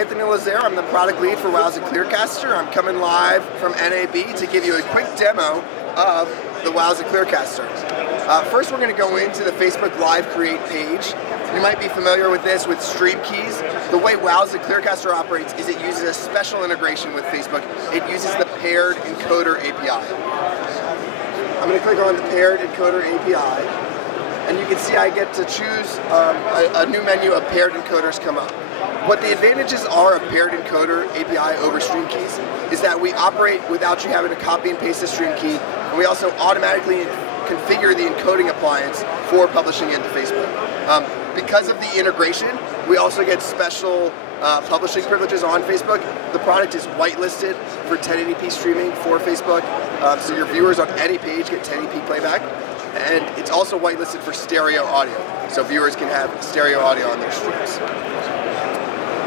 Anthony Lazaro. I'm the product lead for Wowza Clearcaster. I'm coming live from NAB to give you a quick demo of the Wowza Clearcaster. First, we're going to go into the Facebook Live Create page. You might be familiar with this with Stream Keys. The way Wowza Clearcaster operates is it uses a special integration with Facebook. It uses the Paired Encoder API. I'm going to click on the Paired Encoder API, and you can see I get to choose a new menu of paired encoders come up. What the advantages are of Paired Encoder API over Stream Keys is that we operate without you having to copy and paste the stream key, and we also automatically configure the encoding appliance for publishing into Facebook. Because of the integration, we also get special publishing privileges on Facebook. The product is whitelisted for 1080p streaming for Facebook, so your viewers on any page get 1080p playback. And it's also whitelisted for stereo audio, so viewers can have stereo audio on their streams.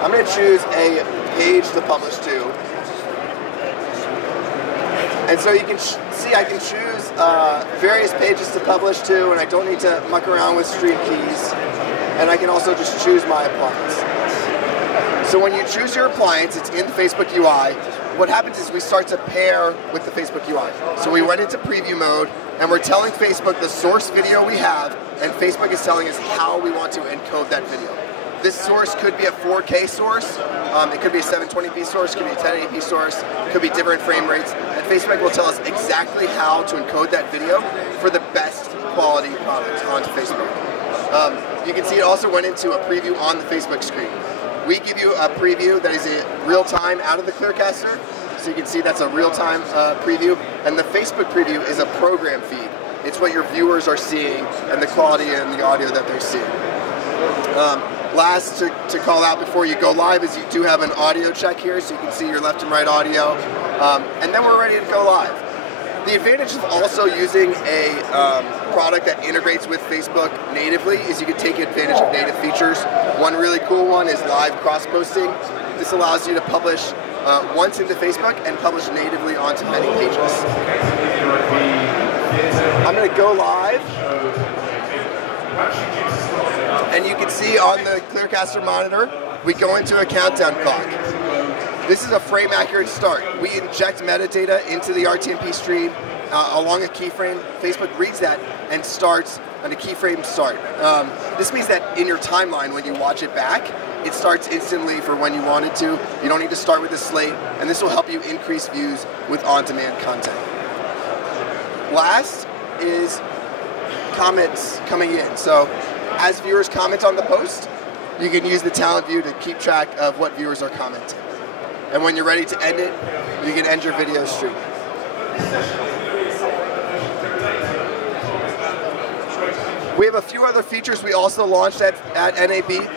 I'm going to choose a page to publish to. And so you can see I can choose various pages to publish to, and I don't need to muck around with Stream Keys. And I can also just choose my appliance. So when you choose your appliance, it's in the Facebook UI. What happens is we start to pair with the Facebook UI. So we went into preview mode, and we're telling Facebook the source video we have, and Facebook is telling us how we want to encode that video. This source could be a 4K source, it could be a 720p source, it could be a 1080p source, it could be different frame rates, and Facebook will tell us exactly how to encode that video for the best quality product onto Facebook. You can see it also went into a preview on the Facebook screen. We give you a preview that is a real-time out of the Clearcaster, so you can see that's a real-time preview, and the Facebook preview is a program feed. It's what your viewers are seeing and the quality and the audio that they're seeing. Last to call out before you go live is you do have an audio check here, so you can see your left and right audio, and then we're ready to go live. The advantage of also using a product that integrates with Facebook natively is you can take advantage of native features. One really cool one is live cross-posting. This allows you to publish once into Facebook and publish natively onto many pages. I'm going to go live. And you can see on the Clearcaster monitor, we go into a countdown clock. This is a frame accurate start. We inject metadata into the RTMP stream along a keyframe. Facebook reads that and starts on a keyframe start. This means that in your timeline, when you watch it back, it starts instantly for when you want it to. You don't need to start with a slate, and this will help you increase views with on-demand content. Last is comments coming in. So as viewers comment on the post, you can use the talent view to keep track of what viewers are commenting. And when you're ready to end it, you can end your video stream. We have a few other features we also launched at NAB.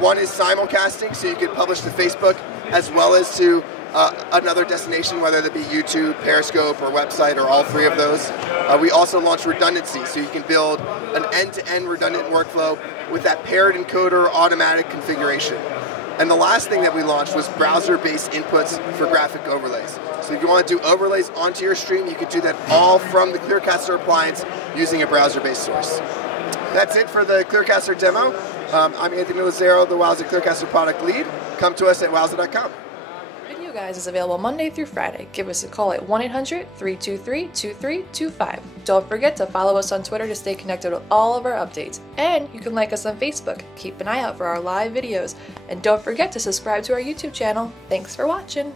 One is simulcasting, so you can publish to Facebook as well as to another destination, whether that be YouTube, Periscope, or website, or all three of those. We also launched redundancy, so you can build an end-to-end redundant workflow with that paired encoder automatic configuration. And the last thing that we launched was browser-based inputs for graphic overlays. So if you want to do overlays onto your stream, you can do that all from the Clearcaster appliance using a browser-based source. That's it for the Clearcaster demo. I'm Anthony Lazaro, the Wowza Clearcaster product lead. Come to us at wowza.com. Video Guys is available Monday through Friday. Give us a call at 1-800-323-2325. Don't forget to follow us on Twitter to stay connected with all of our updates. And you can like us on Facebook. Keep an eye out for our live videos. And don't forget to subscribe to our YouTube channel. Thanks for watching.